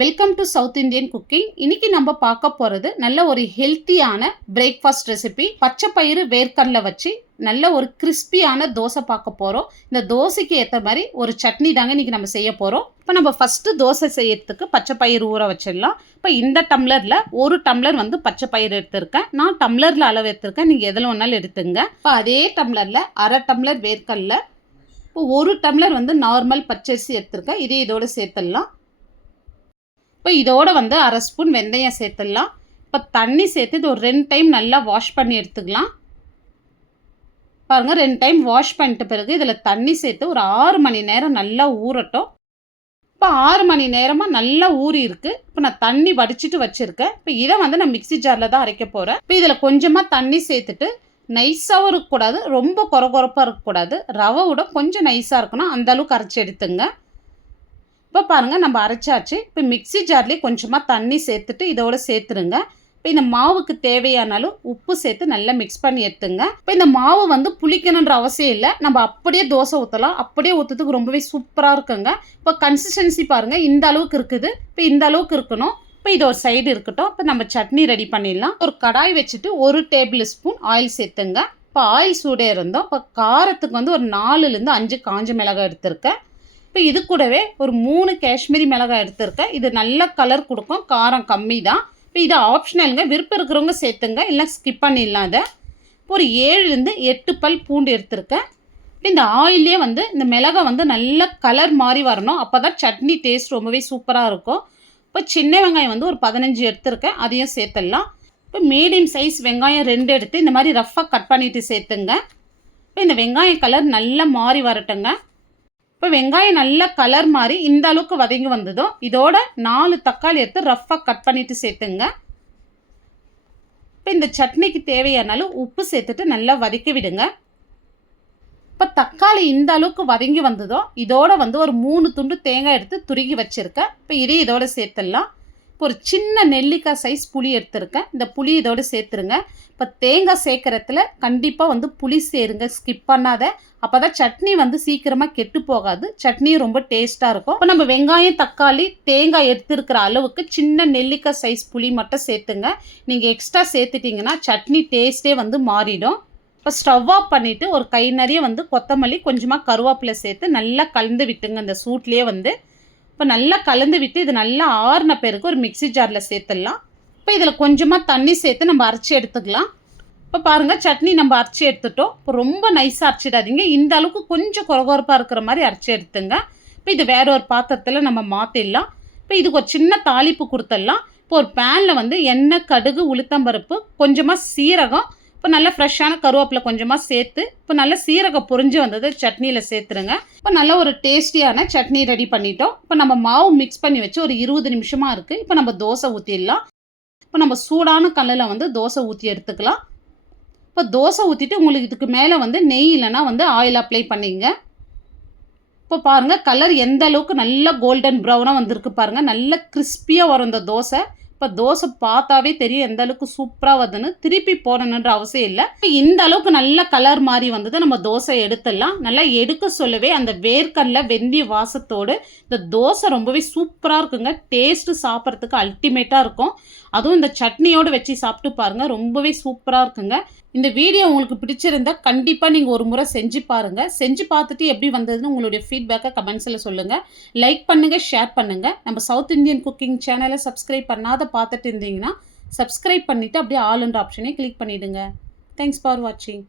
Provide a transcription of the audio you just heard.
Welcome to south Indian cooking இன்னைக்கு நம்ம பார்க்க போகிறது நல்ல ஒரு ஹெல்த்தியான பிரேக்ஃபாஸ்ட் ரெசிபி பச்சை பயிறு வேர்க்கடலை வச்சு நல்ல ஒரு கிறிஸ்பியான தோசை பார்க்க போகிறோம் இந்த தோசைக்கு ஏற்ற மாதிரி ஒரு சட்னி தாங்க இன்னைக்கு நம்ம செய்ய போகிறோம் இப்போ நம்ம ஃபஸ்ட்டு தோசை செய்யறதுக்கு பச்சை பயிறு ஊற வச்சிடலாம். இப்போ இந்த டம்ளரில் ஒரு டம்ளர் வந்து பச்சை பயிறு எடுத்திருக்கேன். நான் டம்ளரில் அளவு எடுத்திருக்கேன். நீங்கள் எதில் ஒன்றாலும் எடுத்துங்க. இப்போ அதே டம்ளரில் அரை டம்ளர் வேர்க்கடலை இப்போ ஒரு டம்ளர் வந்து நார்மல் பச்சரிசி எடுத்திருக்கேன். இதே இதோடு சேர்த்துடலாம். இப்போ இதோட வந்து அரை ஸ்பூன் வெந்தயம் சேர்த்துடலாம். இப்போ தண்ணி சேர்த்து இது ஒரு ரெண்டு டைம் நல்லா வாஷ் பண்ணி எடுத்துக்கலாம். பாருங்கள் ரெண்டு டைம் வாஷ் பண்ணிட்ட பிறகு இதில் தண்ணி சேர்த்து ஒரு ஆறு மணி நேரம் நல்லா ஊறட்டும். இப்போ ஆறு மணி நேரமாக நல்லா ஊறி இருக்கு. இப்போ நான் தண்ணி வடிச்சிட்டு வச்சுருக்கேன். இப்போ இதை வந்து நான் மிக்சி ஜாரில் தான் அரைக்க போகிறேன் இப்போ இதில் கொஞ்சமாக தண்ணி சேர்த்துட்டு நைஸாகவும் இருக்கக்கூடாது. ரொம்ப குறை குறப்பாக இருக்கக்கூடாது. ரவை விட கொஞ்சம் நைஸாக இருக்கணும். அந்தளவுக்கு அரைச்சி எடுத்துங்க. இப்போ பாருங்கள் நம்ம அரைச்சாச்சு. இப்போ மிக்சி ஜார்லேயே கொஞ்சமாக தண்ணி சேர்த்துட்டு இதோட சேர்த்துருங்க. இப்போ இந்த மாவுக்கு தேவையானாலும் உப்பு சேர்த்து நல்லா மிக்ஸ் பண்ணி எடுத்துங்க. இப்போ இந்த மாவு வந்து புளிக்கணுன்ற அவசியம் இல்லை. நம்ம அப்படியே தோசை ஊற்றலாம் அப்படியே ஊற்றுறதுக்கு ரொம்பவே சூப்பராக இருக்குங்க. இப்போ கன்சிஸ்டன்சி பாருங்கள் இந்த அளவுக்கு இருக்குது. இப்போ இந்த அளவுக்கு இருக்கணும். இப்போ இது ஒரு சைடு இருக்கட்டும். இப்போ நம்ம சட்னி ரெடி பண்ணிடலாம். ஒரு கடாய் வச்சுட்டு ஒரு டேபிள் ஸ்பூன் ஆயில் சேர்த்துங்க. இப்போ ஆயில் சூடே இருந்தோம் இப்போ காரத்துக்கு வந்து ஒரு நாலுலேருந்து அஞ்சு காஞ்ச மிளகாய் எடுத்திருக்கேன். இப்போ இது கூடவே ஒரு மூணு காஷ்மீரி மிளகாய் எடுத்திருக்கேன். இது நல்ல கலர் கொடுக்கும். காரம் கம்மி தான் இப்போ இது ஆப்ஷனலுங்க விருப்பம் இருக்கிறவங்க சேர்த்துங்க. இல்லை ஸ்கிப் பண்ணிடலாம் அதை ஒரு ஏழுலேருந்து எட்டு பல் பூண்டு எடுத்திருக்கேன். இப்போ இந்த ஆயிலே வந்து இந்த மிளகாய் வந்து நல்ல கலர் மாதிரி வரணும். அப்போ தான் சட்னி டேஸ்ட் ரொம்பவே சூப்பராக இருக்கும். இப்போ சின்ன வெங்காயம் வந்து ஒரு பதினஞ்சு எடுத்திருக்கேன். அதையும் சேர்த்துடலாம். இப்போ மீடியம் சைஸ் வெங்காயம் ரெண்டு எடுத்து இந்த மாதிரி ரஃப்பாக கட் பண்ணிவிட்டு சேர்த்துங்க. இப்போ இந்த வெங்காயம் கலர் நல்லா மாறி வரட்டுங்க. இப்போ வெங்காயம் நல்லா கலர் மாதிரி இந்த அளவுக்கு வதங்கி வந்ததும் இதோட நாலு தக்காளி எடுத்து ரஃப்பாக கட் பண்ணிவிட்டு சேர்த்துங்க. இப்போ இந்த சட்னிக்கு தேவையானாலும் உப்பு சேர்த்துட்டு நல்லா வதக்கி விடுங்க. இப்போ தக்காளி இந்த அளவுக்கு வதங்கி வந்ததும் இதோட வந்து ஒரு மூணு துண்டு தேங்காய் எடுத்து துருகி வச்சுருக்கேன். இப்போ இதே இதோட சேர்த்துடலாம். இப்போ ஒரு சின்ன நெல்லிக்காய் சைஸ் புளி எடுத்திருக்கேன். இந்த புளி இதோடு சேர்த்துருங்க. இப்போ தேங்காய் சேர்க்குறதுல கண்டிப்பாக வந்து புளி சேருங்க. ஸ்கிப் பண்ணாத. அப்போ தான் சட்னி வந்து சீக்கிரமாக கெட்டு போகாது. சட்னியும் ரொம்ப டேஸ்ட்டாக இருக்கும். இப்போ நம்ம வெங்காயம் தக்காளி தேங்காய் எடுத்துருக்கிற அளவுக்கு சின்ன நெல்லிக்காய் சைஸ் புளி மட்டும் சேர்த்துங்க. நீங்கள் எக்ஸ்ட்ரா சேர்த்துட்டிங்கன்னா சட்னி டேஸ்ட்டே வந்து மாறிடும். இப்போ ஸ்டவ் ஆஃப் பண்ணிவிட்டு ஒரு கை நிறைய வந்து கொத்தமல்லி கொஞ்சமாக கருவேப்பிலை சேர்த்து நல்லா கலந்து விட்டுங்க. இந்த சூட்லேயே வந்து இப்போ நல்லா கலந்து விட்டு இது நல்லா ஆறின பிறகு ஒரு மிக்சி ஜாரில் சேர்த்துடலாம். இப்போ இதில் கொஞ்சமாக தண்ணி சேர்த்து நம்ம அரைச்சி எடுத்துக்கலாம். இப்போ பாருங்கள் சட்னி நம்ம அரைச்சி எடுத்துட்டோம். இப்போ ரொம்ப நைஸாக அரைச்சிடாதீங்க. இந்த அளவுக்கு கொஞ்சம் குறகுறப்பாக இருக்கிற மாதிரி அரைச்சி எடுத்துங்க. இப்போ இது வேற ஒரு பாத்திரத்தில் நம்ம மாற்றிடலாம் இப்போ இதுக்கு ஒரு சின்ன தாளிப்பு கொடுத்துடலாம். இப்போ ஒரு பேனில் வந்து எண்ணெய் கடுகு உளுத்தம்பருப்பு கொஞ்சமாக சீரகம் இப்போ நல்லா ஃப்ரெஷ்ஷான கருவேப்பிலை கொஞ்சமாக சேர்த்து இப்போ நல்லா சீரகம் பொறிஞ்சு வந்தது சட்னியில் சேர்த்துருங்க. இப்போ நல்ல ஒரு டேஸ்டியான சட்னி ரெடி பண்ணிட்டோம். இப்போ நம்ம மாவு மிக்ஸ் பண்ணி வச்சு ஒரு இருபது நிமிஷமாக இருக்குது இப்போ நம்ம தோசை ஊற்றிடலாம் இப்போ நம்ம சூடான கல்லில் வந்து தோசை ஊற்றி எடுத்துக்கலாம். இப்போ தோசை ஊற்றிட்டு உங்களுக்கு இதுக்கு மேலே வந்து நெய் இல்லைன்னா வந்து ஆயில் அப்ளை பண்ணிங்க. இப்போ பாருங்கள் கலர் எந்த அளவுக்கு நல்ல கோல்டன் ப்ரௌனாக வந்திருக்கு பாருங்கள் நல்ல கிறிஸ்பியாக வரும் இந்த தோசை. இப்போ தோசை பார்த்தாவே தெரியும் எந்த அளவுக்கு சூப்பராக வருதுன்னு. திருப்பி போடணுன்ற அவசியம் இல்லை. இந்த அளவுக்கு நல்ல கலர் மாதிரி வந்தது நம்ம தோசை எடுத்துடலாம். நல்லா எடுக்க சொல்லவே அந்த வேர்க்கல்ல வெந்திய வாசத்தோடு இந்த தோசை ரொம்பவே சூப்பராக இருக்குங்க. டேஸ்ட்டு சாப்பிட்றதுக்கு அல்டிமேட்டாக இருக்கும். அதுவும் இந்த சட்னியோடு வச்சு சாப்பிட்டு பாருங்கள் ரொம்பவே சூப்பராக இருக்குங்க. இந்த வீடியோ உங்களுக்கு பிடிச்சிருந்தா கண்டிப்பாக நீங்கள் ஒரு முறை செஞ்சு பாருங்கள் செஞ்சு பார்த்துட்டு எப்படி வந்ததுன்னு உங்களுடைய ஃபீட்பேக்கை கமெண்ட்ஸில் சொல்லுங்கள் லைக் பண்ணுங்கள் ஷேர் பண்ணுங்கள் நம்ம சவுத் இந்தியன் குக்கிங் சேனலை சப்ஸ்கிரைப் பண்ணாத பார்த்துட்டு இருந்தீங்கன்னா சப்ஸ்கிரைப் பண்ணிவிட்டு அப்படியே ஆளுன்ற ஆப்ஷனே கிளிக் பண்ணிவிடுங்க தேங்க்ஸ் ஃபார் வாட்சிங்